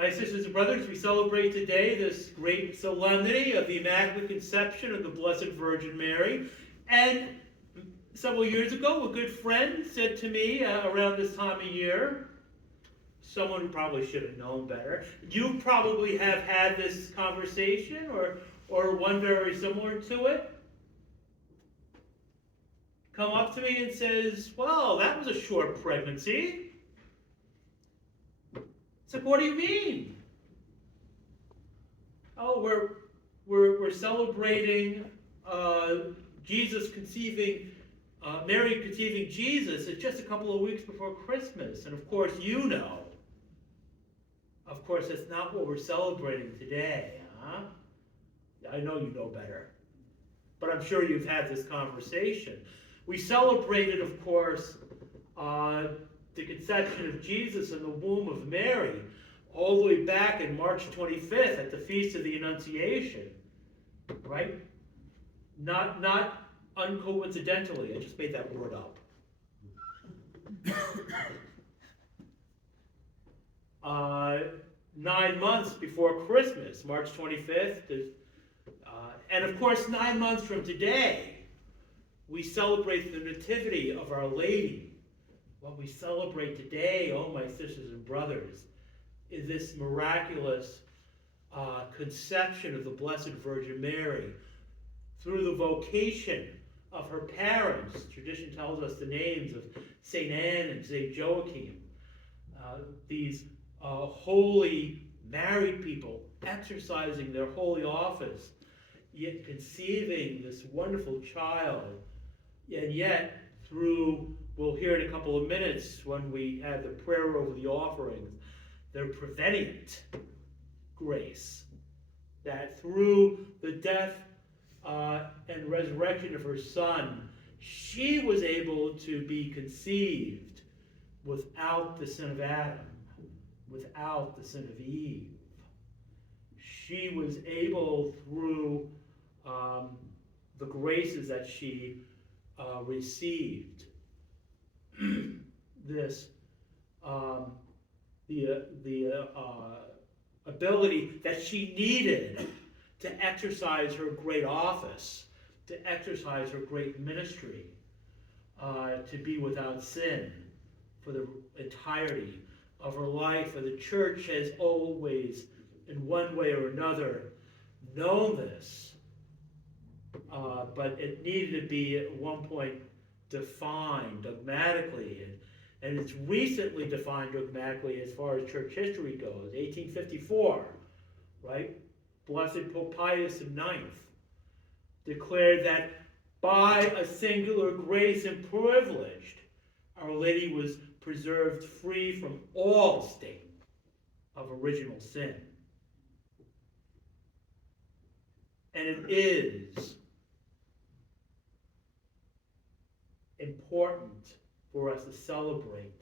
My sisters and brothers, we celebrate today this great solemnity of the Immaculate Conception of the Blessed Virgin Mary. And several years ago, a good friend said to me around this time of year, someone who probably should have known better, you probably have had this conversation or one very similar to it, come up to me and says, well, that was a short pregnancy. It's like, what do you mean? Oh, we're celebrating Jesus conceiving, Mary conceiving Jesus. It's just a couple of weeks before Christmas, and of course you know. Of course, that's not what we're celebrating today, huh? I know you know better, but I'm sure you've had this conversation. We celebrated, of course, the conception of Jesus in the womb of Mary, all the way back in March 25th at the Feast of the Annunciation, right? Not uncoincidentally, I just made that word up. 9 months before Christmas, March 25th, and of course 9 months from today, we celebrate the Nativity of Our Lady. What we celebrate today, oh my sisters and brothers, is this miraculous conception of the Blessed Virgin Mary through the vocation of her parents. Tradition tells us the names of St. Anne and St. Joachim. These holy married people exercising their holy office, yet conceiving this wonderful child, and yet through, we'll hear in a couple of minutes when we have the prayer over the offerings, their prevenient grace, that through the death and resurrection of her Son, she was able to be conceived without the sin of Adam, without the sin of Eve. She was able, through the graces that she received, this the ability that she needed to exercise her great office, to exercise her great ministry, to be without sin for the entirety of her life. And the Church has always, in one way or another, known this, but it needed to be at one point defined dogmatically, and it's recently defined dogmatically as far as church history goes. 1854, right? Blessed Pope Pius IX declared that by a singular grace and privilege, Our Lady was preserved free from all stain of original sin. And it is important for us to celebrate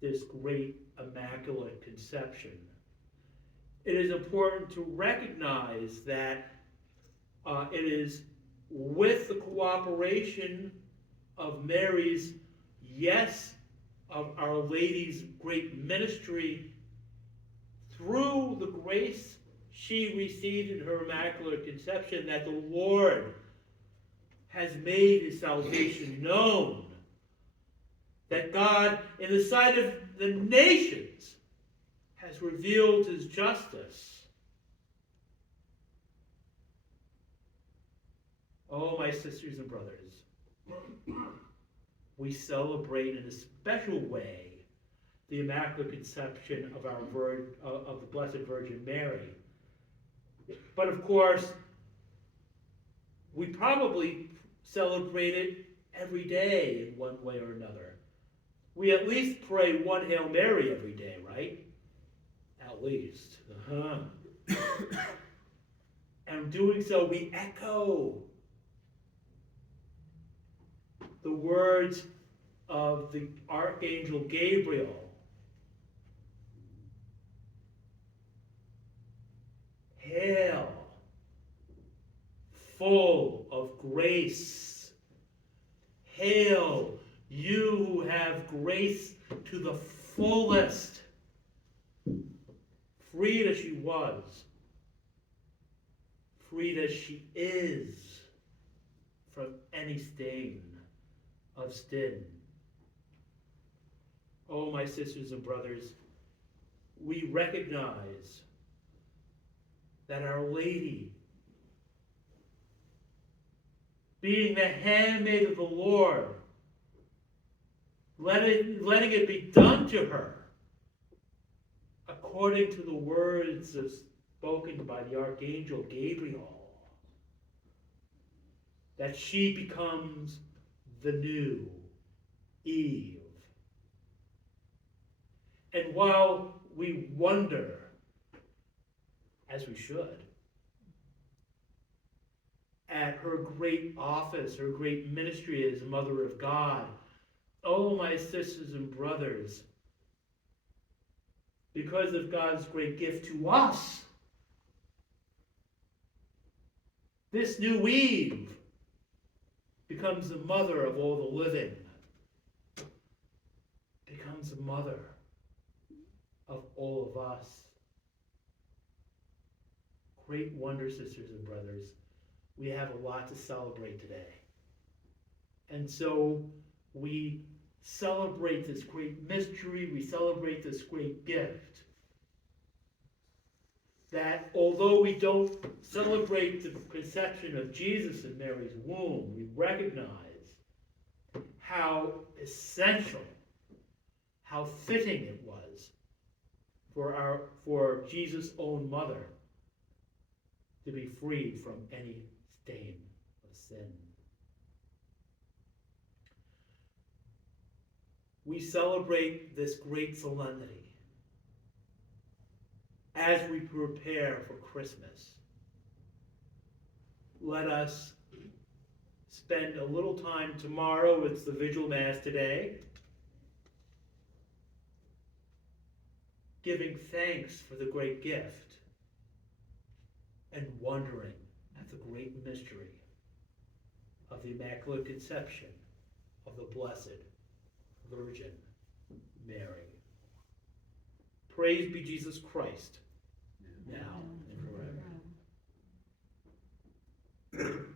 this great Immaculate Conception. It is important to recognize that it is with the cooperation of Mary's, yes, of Our Lady's great ministry, through the grace she received in her Immaculate Conception, that the Lord has made his salvation known, that God, in the sight of the nations, has revealed his justice. Oh, my sisters and brothers, we celebrate in a special way the Immaculate Conception of of the Blessed Virgin Mary. But of course, we probably celebrate it every day in one way or another. We at least pray one Hail Mary every day, right? At least. And doing so, we echo the words of the Archangel Gabriel. Hail, full of grace. Hail, you who have grace to the fullest. freed as she was, freed as she is from any stain of sin. Oh, my sisters and brothers, we recognize that Our Lady, being the handmaid of the Lord, letting it be done to her according to the words spoken by the Archangel Gabriel, that she becomes the new Eve. And while we wonder, as we should, at her great office, her great ministry as Mother of God, oh, my sisters and brothers, because of God's great gift to us, this new Eve becomes the mother of all the living, becomes the mother of all of us. Great wonder, sisters and brothers. We have a lot to celebrate today. And so we celebrate this great mystery, we celebrate this great gift. That although we don't celebrate the conception of Jesus in Mary's womb, we recognize how essential, how fitting it was for Jesus' own mother to be freed from any stain of sin. We celebrate this great solemnity as we prepare for Christmas. Let us spend a little time tomorrow. It's the Vigil Mass today, giving thanks for the great gift and wondering at the great mystery of the Immaculate Conception of the Blessed Virgin Mary. Praise be Jesus Christ, now and forever.